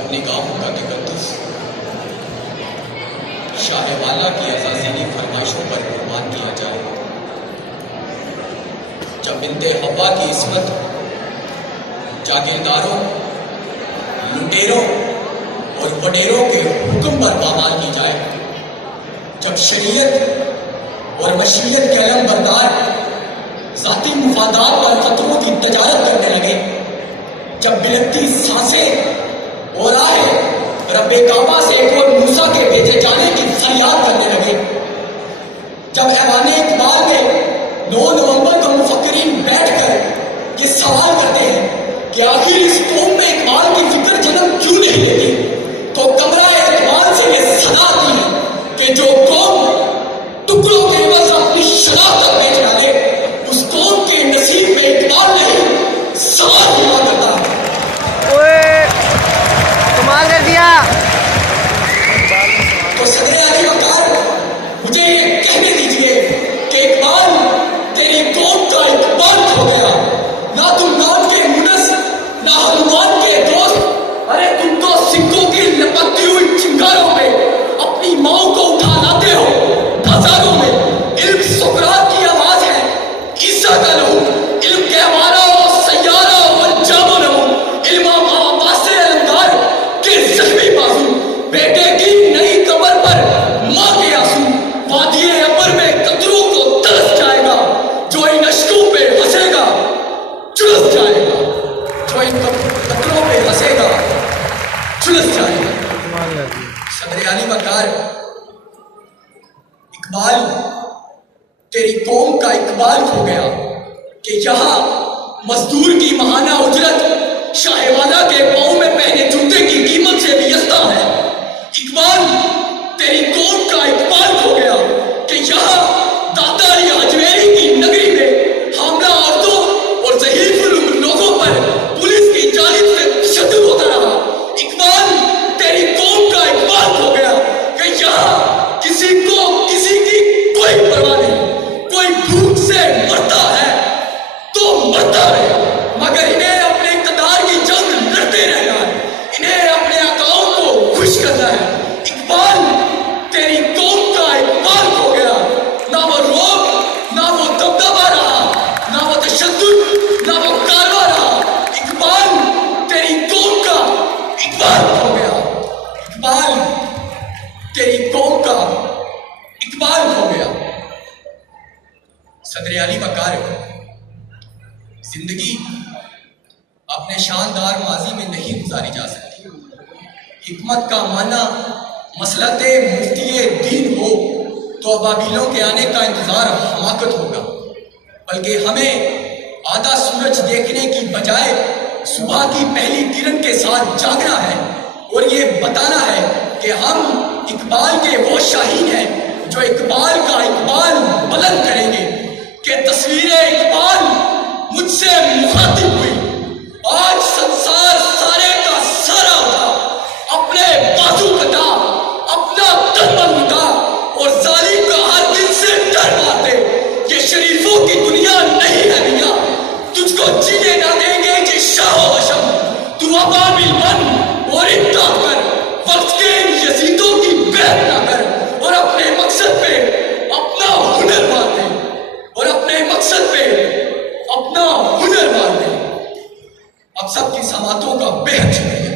جب نگاہوں کا تکدس شاہ والا کی عزازینی فرمائشوں پر قربان کیا جائے، جب بنت حوا کی عصمت جاگیرداروں، لٹیروں اور وڈیروں کے حکم پر پامال کی جائے، جب شریعت اور مشیت کے علم بردار ذاتی مفادات پر خطروں کی تجارت کرنے لگے، جب بلندی سانسیں اور آہے رب کعبہ سے ایک اور موسیٰ کے بھیجے جانے کی فریاد کرنے لگے، جب ایوان اقبال میں 9 نومبر کو مفکرین بیٹھ کر یہ سوال کرتے ہیں کہ آخر اس قوم میں اقبال کی فکر جنم کیوں نہیں لیتی، تو کمرہ اقبال سے یہ صدا آتی ہے کہ جو قوم ٹکڑوں کے عوض اپنی شناخت تک بیچ ڈالے، اس قوم کے نصیب میں اقبال نہیں سوال ہوا کرتا ہے۔ کمال کر دیا۔ تو صدر علی وقار مجھے یہ کہنے دیجئے کہ اقبال تیری قوم کا اقبال کھو گیا، نہ تم نام کے منس نہ ہنومان کے دوست، ارے تم تو سکوں کی لپکتی ہوئی چنگاروں میں اپنی ماؤں کو اٹھا لاتے ہو بازاروں میں۔ علم سقراط کی آواز ہے، عیسیٰ کا لہو، علم کہوارا و سیارہ و جام و نمو، علم عباس علمدار کے زخمی بازو، بیٹے کی نئی قبر پر ماں کے آنسو، وادی ابر میں قطروں کو ترس جائے گا، جو ان اشکوں پہ ہنسے گا چلس جائے گا، جو ان قطروں پہ ہنسے گا چلس جائے گا۔ صدر علی وقار، اقبال تیری قوم کا اقبال کھو گیا کہ یہاں مزدور کی ماہانہ اجرت شاہ والا کے پاؤں میں پہنے جوتے کی قیمت سے بھی سستا ہے۔ اقبال تیری قوم کا اقبال کھو گیا کہ یہاں داتا علی اجمیری کی نگری میں حاملہ عورتوں اور ضعیف العمر لوگوں پر پولیس کی جانب سے تشدد ہوتا رہا۔ اقبال تیری قوم کا اقبال کھو گیا کہ یہاں کسی کو کسی کی کوئی پرواہ نہیں، کوئی بھوک سے مرتا ہے تو مرتا رہے، مگر انہیں اپنے اقتدار کی جنگ لڑتے رہنا ہے، انہیں اپنے آقاؤں کو خوش کرنا ہے۔ اقبال تیری قوم کا اقبال کھو گیا، نہ وہ روب نہ وہ دبدبہ رہا، نہ وہ تشدد نہ وہ کارواں رہا۔ اقبال تیری قوم کا اقبال کھو گیا، اقبال تیری قوم کا اقبال کھو گیا۔ صدر علی وقار، زندگی اپنے شاندار ماضی میں نہیں گزاری جا سکتی۔ حکمت کا معنی مسلط مفتی دین ہو تو ابابیلوں کے آنے کا انتظار حماقت ہوگا، بلکہ ہمیں آدھا سورج دیکھنے کی بجائے صبح کی پہلی کرن کے ساتھ جاگنا ہے اور یہ بتانا ہے کہ ہم اقبال کے وہ شاہین ہیں جو اقبال کا اقبال بلند کریں گے کہ تصویر اقبال مجھ سے مخاطب ہوئی، آج سنسار سارے کا سارا اٹھا، اپنے بازو کٹا، اپنا تن مٹا اور ظالم کا ہر دل سے ڈر مار دے۔ یہ شریفوں کی دنیا نہیں ہے میاں، تجھ کو جینے نہ دیں گے یہ شاہ و حشم۔ تو ابابیل بن اور امداد کر، وقت کے ان یزیدوں کی بیعت نہ کر، اور اپنے مقصد پہ اپنا ہنر مار دے، اور اپنے مقصد پہ اپنا ہنر مار دے۔ اب سب کی سماعتوں کا بے حد شکریہ۔